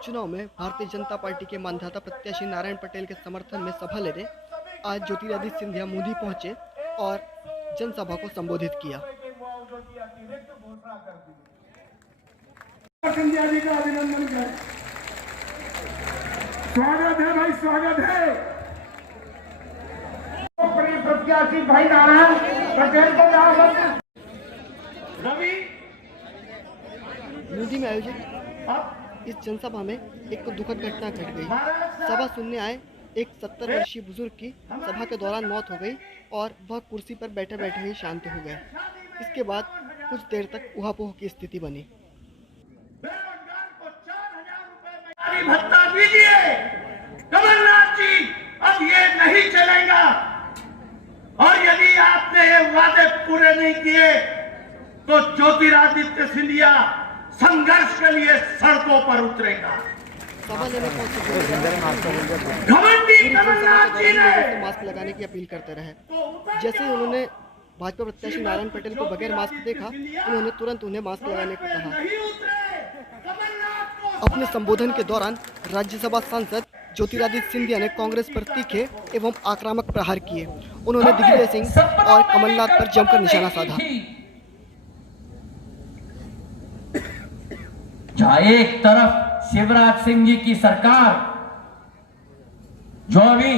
उपचुनाव में भारतीय जनता पार्टी के मानधाता प्रत्याशी नारायण पटेल के समर्थन में सभा लेने आज ज्योतिरादित्य सिंधिया मोदी पहुंचे और जनसभा को संबोधित किया। सिंधिया जी का अभिनंदन करें। स्वागत है भाई, स्वागत है। प्रत्याशी भाई नारायण पटेल को रवि मोदी में आयोजित इस जनसभा में एक दुखद घटना घट गई। सभा सुनने आए एक 70 वर्षीय बुजुर्ग की सभा के दौरान मौत हो गई और वह कुर्सी पर बैठे बैठे ही शांत हो गए। इसके बाद कुछ देर तक उहापोह की स्थिति बनी। बेरोजगार को 4,000 रुपए भत्ता दीजिए कमलनाथ जी, अब ये नहीं चलेगा। और यदि आपने ये वादे पूरे नहीं किए तो ज्योतिरादित्य सिंधिया संघर्ष के लिए सड़कों पर उतरेगा। सभा लेने पहुंचे कमलनाथ जी ने मास्क लगाने की अपील करते रहे। जैसे ही उन्होंने भाजपा प्रत्याशी नारायण पटेल को बगैर मास्क देखा, उन्होंने तुरंत उन्हें मास्क लगाने को कहा। अपने संबोधन के दौरान राज्यसभा सांसद ज्योतिरादित्य सिंधिया ने कांग्रेस पर तीखे एवं आक्रामक प्रहार किए। उन्होंने दिग्विजय सिंह और कमलनाथ पर जमकर निशाना साधा। जहां एक तरफ शिवराज सिंह जी की सरकार, जो अभी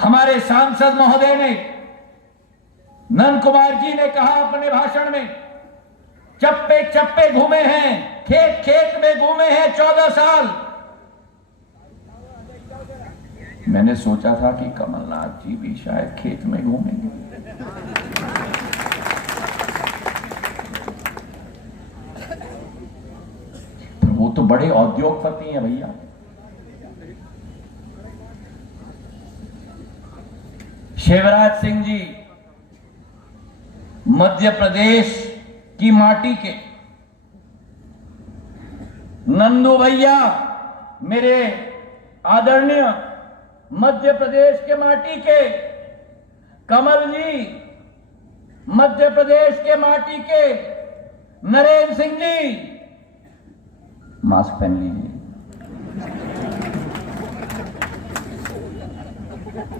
हमारे सांसद महोदय ने, नंद कुमार जी ने कहा अपने भाषण में, चप्पे चप्पे घूमे हैं, खेत खेत में घूमे हैं 14 साल। मैंने सोचा था कि कमलनाथ जी भी शायद खेत में घूमेंगे, वो तो बड़े औद्योगपति हैं भैया। शिवराज सिंह जी मध्य प्रदेश की माटी के, नंदू भैया मेरे आदरणीय मध्य प्रदेश के माटी के, कमल जी मध्य प्रदेश के माटी के, नरेंद्र सिंह जी मास्क पहन लीजिए।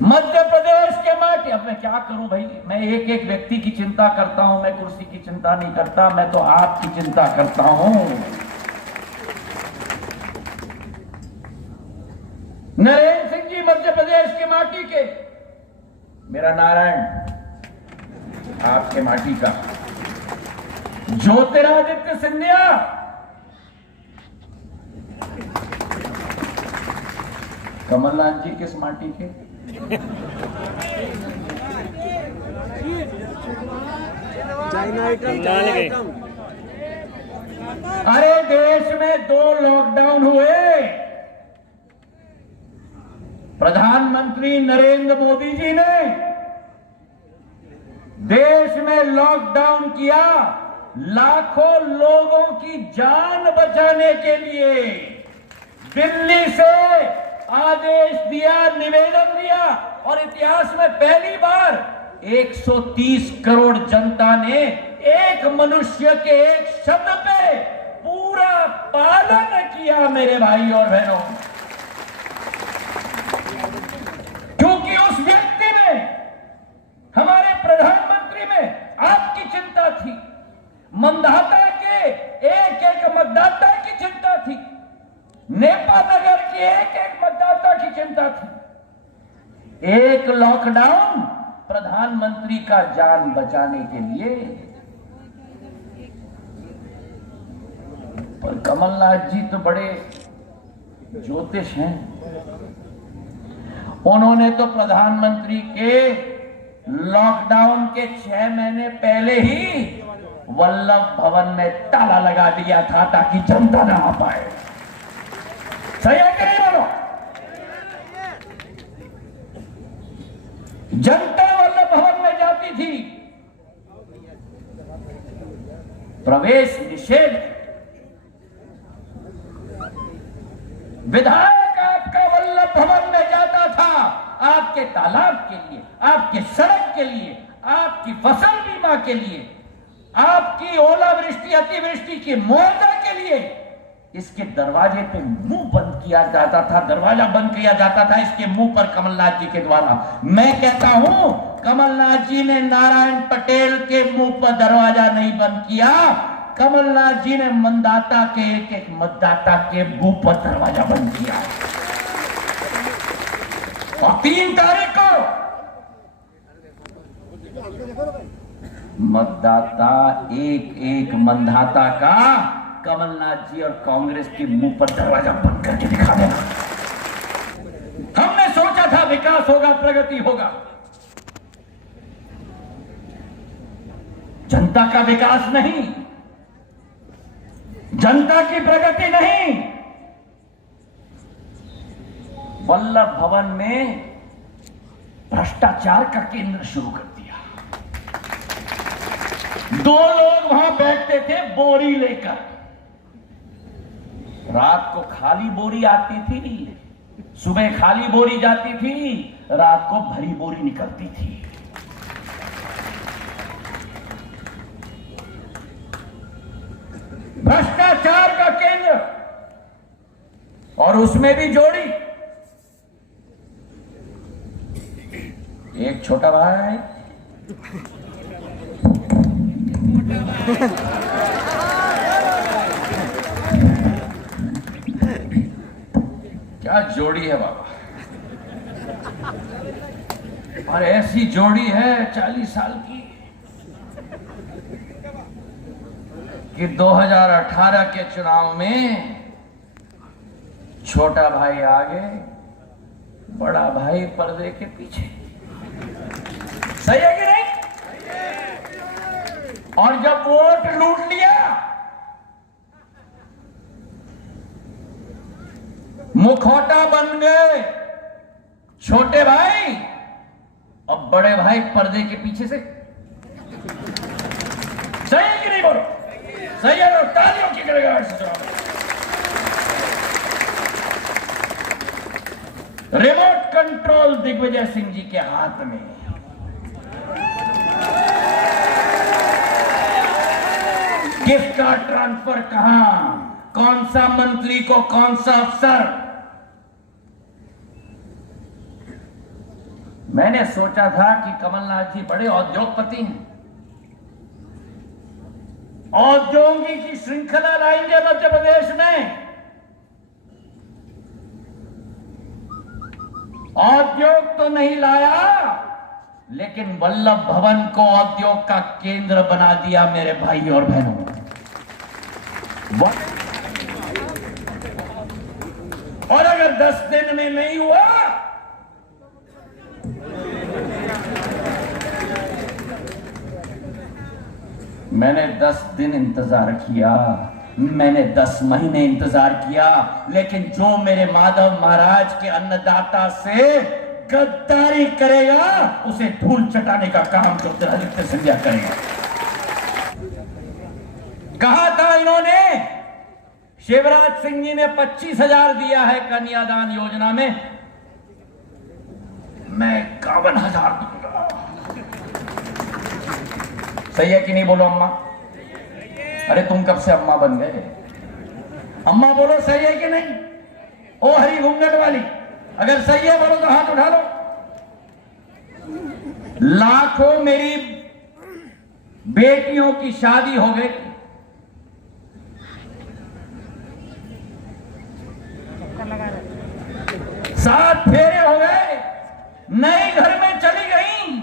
मध्य प्रदेश के माटी, अब मैं क्या करूं भाई, मैं एक एक व्यक्ति की चिंता करता हूं, मैं कुर्सी की चिंता नहीं करता, मैं तो आपकी चिंता करता हूं। नरेंद्र सिंह जी मध्य प्रदेश के माटी के, मेरा नारायण आपके माटी का, ज्योतिरादित्य सिंधिया कमलनाथ जी किस माटी के? अरे देश में 2 लॉकडाउन हुए, प्रधानमंत्री नरेंद्र मोदी जी ने देश में लॉकडाउन किया लाखों लोगों की जान बचाने के लिए। दिल्ली से आदेश दिया, निवेदन दिया और इतिहास में पहली बार 130 करोड़ जनता ने एक मनुष्य के एक शब्द पे पूरा पालन किया मेरे भाई और बहनों, क्योंकि उस व्यक्ति में, हमारे प्रधानमंत्री में आपकी चिंता थी, मंदाता के एक एक मतदाता की चिंता थी, नेपाल नगर की एक एक मतदाता की चिंता थी। एक लॉकडाउन प्रधानमंत्री का जान बचाने के लिए, पर कमलनाथ जी तो बड़े ज्योतिष हैं। उन्होंने तो प्रधानमंत्री के लॉकडाउन के 6 महीने पहले ही वल्लभ भवन में ताला लगा दिया था ताकि जनता ना आ पाए। सही है कि नहीं बोलो? जनता वल्लभ भवन में जाती थी, प्रवेश निषेध, विधायक आपका वल्लभ भवन में जाता था आपके तालाब के लिए, आपके सड़क के लिए, आपकी फसल बीमा के लिए, आपकी ओलावृष्टि अतिवृष्टि की मुआवजा के लिए, इसके दरवाजे पे मुंह बंद किया जाता था, दरवाजा बंद किया जाता था इसके मुंह पर कमलनाथ जी के द्वारा। मैं कहता हूं कमलनाथ जी ने नारायण पटेल के मुंह पर दरवाजा नहीं बंद किया, कमलनाथ जी ने मतदाता के एक एक मतदाता के मुंह पर दरवाजा बंद किया। और 3 तारीख को मतदाता एक एक मतदाता का कमलनाथ जी और कांग्रेस के मुंह पर दरवाजा बंद करके दिखा देना। हमने सोचा था विकास होगा, प्रगति होगा, जनता का विकास नहीं, जनता की प्रगति नहीं। वल्लभ भवन में भ्रष्टाचार का केंद्र शुरू कर दिया। 2 लोग वहां बैठते थे बोरी लेकर, रात को खाली बोरी आती थी, सुबह खाली बोरी जाती थी, रात को भरी बोरी निकलती थी। भ्रष्टाचार का केंद्र, और उसमें भी जोड़ी एक छोटा भाई क्या जोड़ी है बाबा, और ऐसी जोड़ी है 40 साल की कि 2018 के चुनाव में छोटा भाई आगे, बड़ा भाई पर्दे के पीछे। सही है कि नहीं? और जब वोट लूट लिया, मुखौटा बन गए छोटे भाई और बड़े भाई पर्दे के पीछे से। सही है कि नहीं? बोलो सही है। तालियों की गड़गड़ाहट से जवाब। रिमोट कंट्रोल दिग्विजय सिंह जी के हाथ में। किसका ट्रांसफर कहां, कौन सा मंत्री को कौन सा अफसर। मैंने सोचा था कि कमलनाथ जी बड़े औद्योगपति हैं, औद्योगिक की श्रृंखला लाएंगे मध्य प्रदेश में। औद्योग तो नहीं लाया, लेकिन वल्लभ भवन को औद्योग का केंद्र बना दिया मेरे भाई और बहनों। और अगर 10 दिन में नहीं हुआ मैंने 10 दिन इंतजार किया, मैंने 10 महीने इंतजार किया, लेकिन जो मेरे माधव महाराज के अन्नदाता से गद्दारी करेगा उसे धूल चटाने का काम ज्योतिरादित्य सिंधिया करेगा। कहा था इन्होंने, शिवराज सिंह जी ने 25,000 दिया है कन्यादान योजना में, मैं 51,000 दूंगा। सही है कि नहीं? बोलो अम्मा। अरे तुम कब से अम्मा बन गए? अम्मा बोलो सही है कि नहीं? ओ हरी घूंघट वाली, अगर सही है बोलो तो हाथ उठा लो। लाखों मेरी बेटियों की शादी हो गई, सात फेरे हो गए, नए घर में चली गई,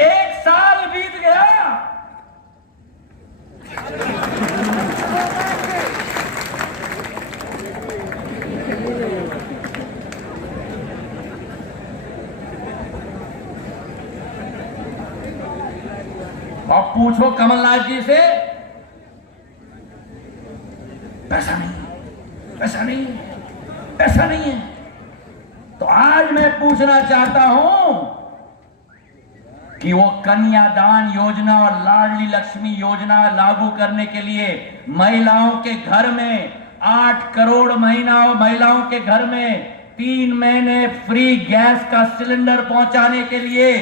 1 साल बीत गया। अब पूछो कमलनाथ जी से, पैसा नहीं, पैसा नहीं, पैसा नहीं है। तो आज मैं पूछना चाहता हूं कि वो कन्यादान योजना और लाडली लक्ष्मी योजना लागू करने के लिए महिलाओं के घर में 8 करोड़ महिलाओं के घर में 3 महीने फ्री गैस का सिलेंडर पहुंचाने के लिए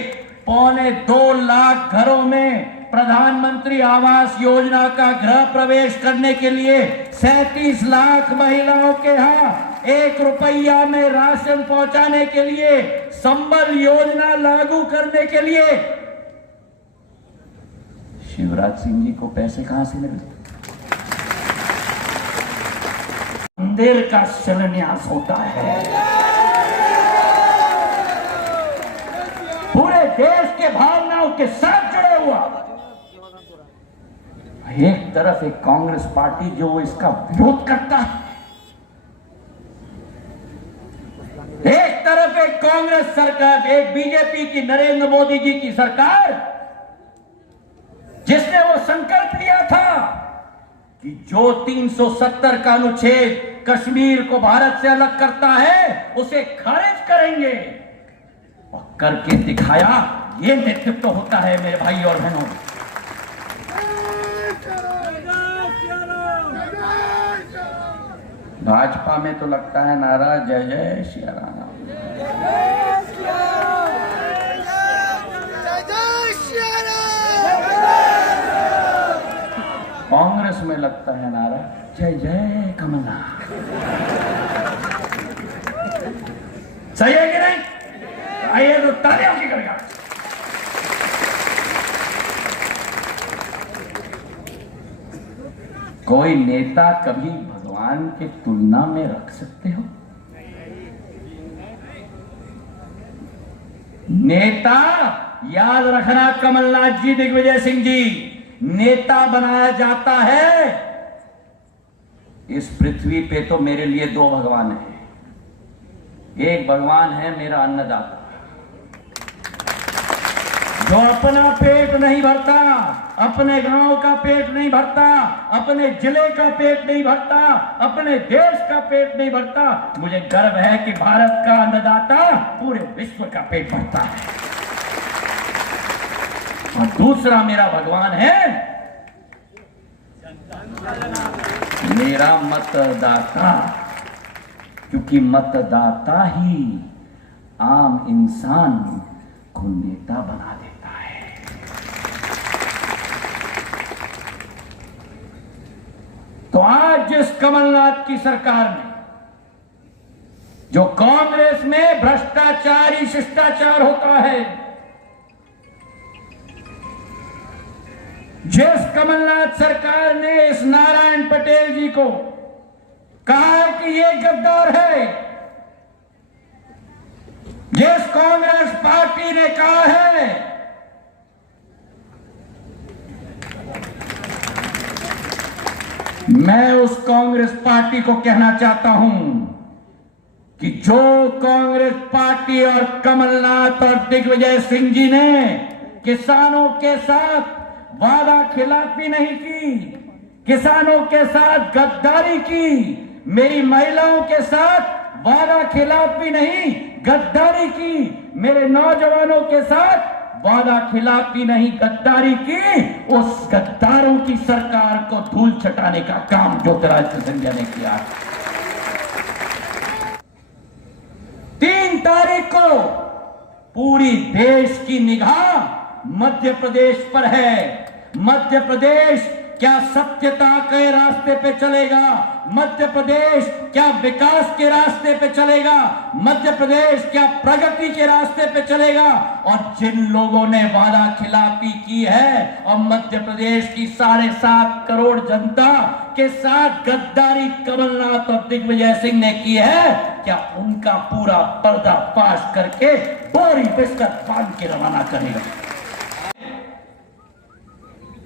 2.25 लाख घरों में प्रधानमंत्री आवास योजना का गृह प्रवेश करने के लिए 37 लाख महिलाओं के यहाँ 1 रुपया में राशन पहुंचाने के लिए, संबल योजना लागू करने के लिए शिवराज सिंह जी को पैसे कहां से मिले? मंदिर का शिलान्यास होता है, पूरे देश के भावनाओं के साथ जुड़े हुआ। एक तरफ एक कांग्रेस पार्टी जो इसका विरोध करता है, एक तरफ एक कांग्रेस सरकार, एक बीजेपी की नरेंद्र मोदी जी की सरकार, जिसने वो संकल्प लिया था कि जो 370 का अनुच्छेद कश्मीर को भारत से अलग करता है उसे खारिज करेंगे, और करके दिखाया। ये नेतृत्व होता है मेरे भाई और बहनों। भाजपा में तो लगता है नारा जय जय श्री राम, कांग्रेस में लगता है नारा जय जय कमलनाथ। सही है कि नहीं? आइए तो तालियां की करेगा। कोई नेता कभी भगवान के तुलना में रख सकते हो? नेता, याद रखना कमलनाथ जी, दिग्विजय सिंह जी, नेता बनाया जाता है। इस पृथ्वी पे तो मेरे लिए 2 भगवान हैं। एक भगवान है मेरा अन्नदाता, जो अपना पेट नहीं भरता, अपने गांव का पेट नहीं भरता, अपने जिले का पेट नहीं भरता, अपने देश का पेट नहीं भरता। मुझे गर्व है कि भारत का अन्नदाता पूरे विश्व का पेट भरता है। और दूसरा मेरा भगवान है मेरा मतदाता, क्योंकि मतदाता ही आम इंसान को नेता बना देता है। तो आज जिस कमलनाथ की सरकार में, जो कांग्रेस में भ्रष्टाचार ही शिष्टाचार होता है, जिस कमलनाथ सरकार ने इस नारायण पटेल जी को कहा है कि ये गद्दार है, जिस कांग्रेस पार्टी ने कहा है मैं उस कांग्रेस पार्टी को कहना चाहता हूं कि जो कांग्रेस पार्टी और कमलनाथ और दिग्विजय सिंह जी ने किसानों के साथ वादा खिलाफी नहीं की, किसानों के साथ गद्दारी की, मेरी महिलाओं के साथ वादा खिलाफी नहीं गद्दारी की, मेरे नौजवानों के साथ वादा खिलाफी नहीं गद्दारी की, उस गद्दारों की सरकार को धूल छटाने का काम ज्योतिरादित्य सिंधिया ने किया। 3 तारीख को पूरी देश की निगाह मध्य प्रदेश पर है। मध्य प्रदेश क्या सत्यता के रास्ते पे चलेगा? मध्य प्रदेश क्या विकास के रास्ते पे चलेगा? मध्य प्रदेश क्या प्रगति के रास्ते पे चलेगा? और जिन लोगों ने वादा खिलाफी की है और मध्य प्रदेश की 7.5 करोड़ जनता के साथ गद्दारी कमलनाथ और दिग्विजय सिंह ने की है, क्या उनका पूरा पर्दाफाश करके बोरी बिस्तर बांध के रवाना करेगा?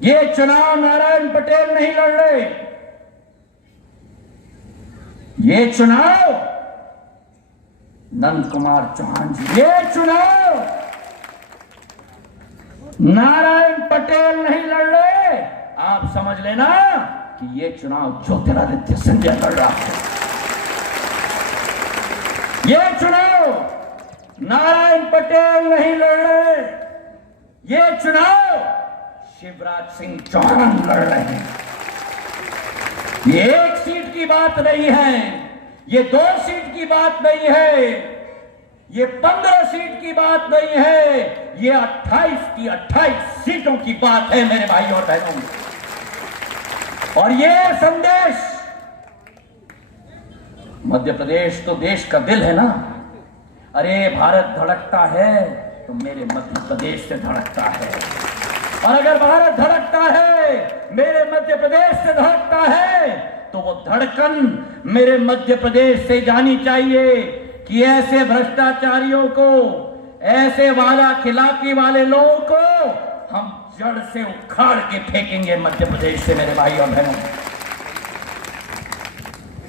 ये चुनाव नारायण पटेल नहीं लड़ रहे, ये चुनाव नंद कुमार चौहान जी, ये चुनाव नारायण पटेल नहीं लड़ रहे। आप समझ लेना कि ये चुनाव ज्योतिरादित्य सिंधिया लड़ रहा है। ये चुनाव नारायण पटेल नहीं लड़ रहे, ये चुनाव शिवराज सिंह चौहान लड़ रहे हैं। ये 1 सीट की बात नहीं है, ये 2 सीट की बात नहीं है, ये 15 सीट की बात नहीं है, ये 28 की 28 सीटों की बात है मेरे भाई और बहनों। और ये संदेश, मध्य प्रदेश तो देश का दिल है ना। अरे भारत धड़कता है तो मेरे मध्य प्रदेश से धड़कता है, और अगर भारत धड़कता है, मेरे मध्य प्रदेश से धड़कता है, तो वो धड़कन मेरे मध्य प्रदेश से जानी चाहिए कि ऐसे भ्रष्टाचारियों को, ऐसे वादा खिलाफी वाले लोगों को हम जड़ से उखाड़ के फेंकेंगे मध्य प्रदेश से मेरे भाई और बहनों।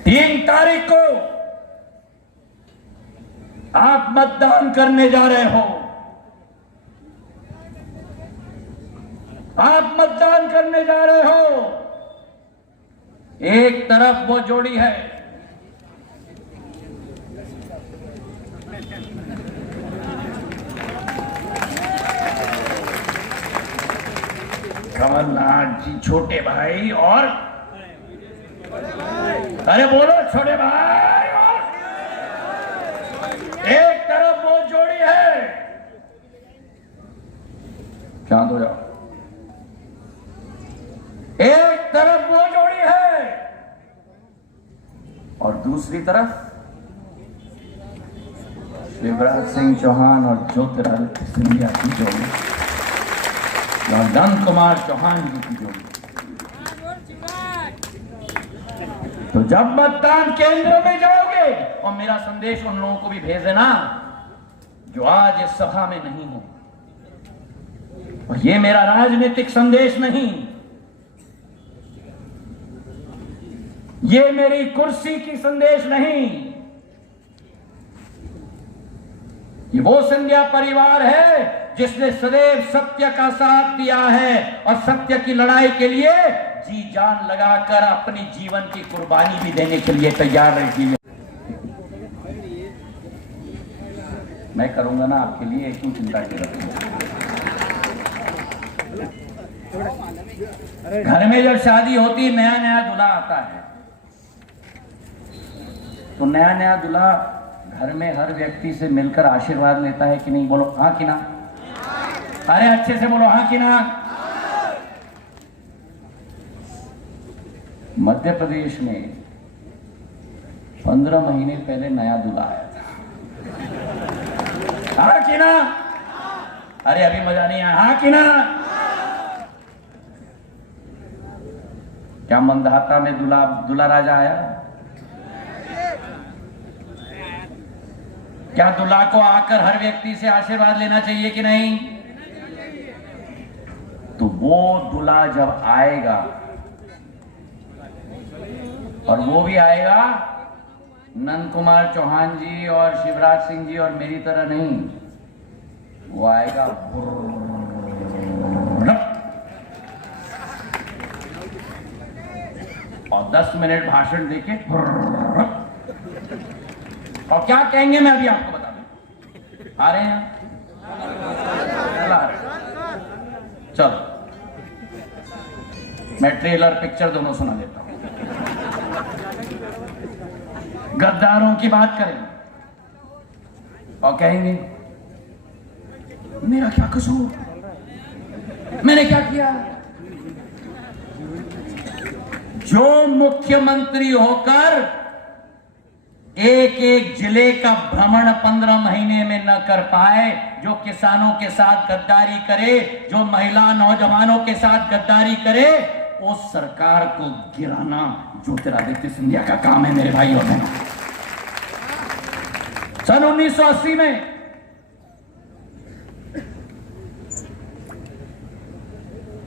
3 तारीख को आप मतदान करने जा रहे हो। आप मतदान करने जा रहे हो। एक तरफ वो जोड़ी है, कमलनाथ जी छोटे भाई, और अरे बोलो छोटे भाई, और एक तरफ वो जोड़ी है, शांत हो जाओ, एक तरफ वो जोड़ी है, और दूसरी तरफ शिवराज सिंह चौहान और ज्योतिरादित्य सिंधिया की जोड़ी, और नंद कुमार चौहान जी की जोड़ी। तो जब मतदान केंद्र में जाओगे, और मेरा संदेश उन लोगों को भी भेज देना जो आज इस सभा में नहीं हो, और ये मेरा राजनीतिक संदेश नहीं, ये मेरी कुर्सी की संदेश नहीं, ये वो सिंधिया परिवार है जिसने सदैव सत्य का साथ दिया है, और सत्य की लड़ाई के लिए जी जान लगाकर अपनी जीवन की कुर्बानी भी देने के लिए तैयार रही है। मैं करूंगा ना आपके लिए, क्यों चिंता की रखूंगा। घर में जब शादी होती, नया नया दूल्हा आता है, तो नया नया दूल्हा घर में हर व्यक्ति से मिलकर आशीर्वाद लेता है कि नहीं? बोलो हाँ कि ना? अरे अच्छे से बोलो हाँ कि ना? मध्य प्रदेश में 15 महीने पहले नया दूल्हा आया था, हाँ कि ना? अरे अभी मजा नहीं आया, हाँ कि ना? क्या मंदाता में दूल्हा राजा आया? क्या दूल्हा को आकर हर व्यक्ति से आशीर्वाद लेना चाहिए कि नहीं? तो वो दूल्हा जब आएगा, और वो भी आएगा नंद कुमार चौहान जी और शिवराज सिंह जी और मेरी तरह नहीं, वो आएगा और 10 मिनट भाषण देके, और क्या कहेंगे मैं अभी आपको बता दूं। आ रहे हैं? चलो मैं ट्रेलर पिक्चर दोनों सुना देता हूं। गद्दारों की बात करें और कहेंगे मेरा क्या कसूर, मैंने क्या किया? जो मुख्यमंत्री होकर एक एक जिले का भ्रमण 15 महीने में न कर पाए, जो किसानों के साथ गद्दारी करे, जो महिला नौजवानों के साथ गद्दारी करे, उस सरकार को गिराना ज्योतिरादित्य सिंधिया का काम है मेरे भाई और बहनों। सन 1980 में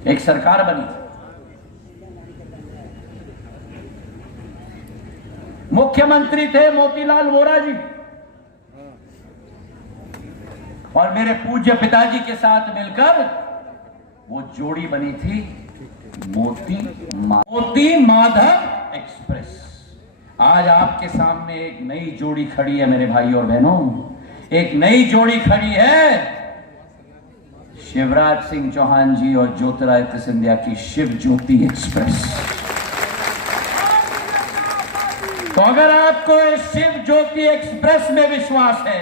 एक सरकार बनी, मुख्यमंत्री थे मोतीलाल वोरा जी, और मेरे पूज्य पिताजी के साथ मिलकर वो जोड़ी बनी थी मोती माधव एक्सप्रेस। आज आपके सामने एक नई जोड़ी खड़ी है मेरे भाई और बहनों, एक नई जोड़ी खड़ी है, शिवराज सिंह चौहान जी और ज्योतिरादित्य सिंधिया की शिव ज्योति एक्सप्रेस। तो अगर आपको इस शिव ज्योति एक्सप्रेस में विश्वास है,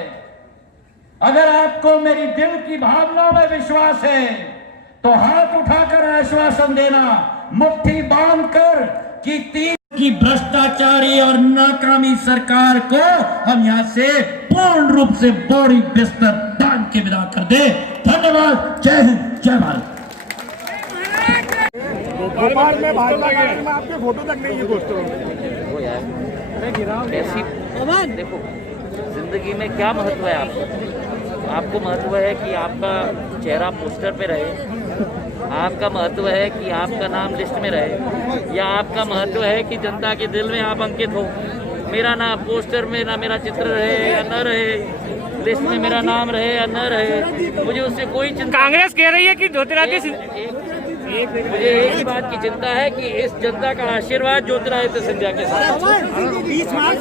अगर आपको मेरी दिल की भावनाओं में विश्वास है तो हाथ उठाकर आश्वासन देना, मुट्ठी बांधकर कि तीन की भ्रष्टाचारी और नाकामी सरकार को हम यहां से पूर्ण रूप से बोरी बिस्तर बांध के विदा कर दे। धन्यवाद। जय हिंद, जय भारत। भोपाल में भाजपा में आपके फोटो तक नहीं है दोस्तों। ऐसी देखो, जिंदगी में क्या महत्व है आपको महत्व है कि आपका चेहरा पोस्टर पे रहे, आपका महत्व है कि आपका नाम लिस्ट में रहे, या आपका महत्व है कि जनता के दिल में आप अंकित हो। मेरा नाम पोस्टर में ना मेरा चित्र रहे या न रहे, लिस्ट में मेरा नाम रहे या न रहे, मुझे उससे कोई चिंता। कांग्रेस कह रही है कि ज्योतिरादित्य मुझे एक ही बात की चिंता है कि इस जनता का आशीर्वाद ज्योतिरादित्य सिंधिया के साथ। 20 मार्च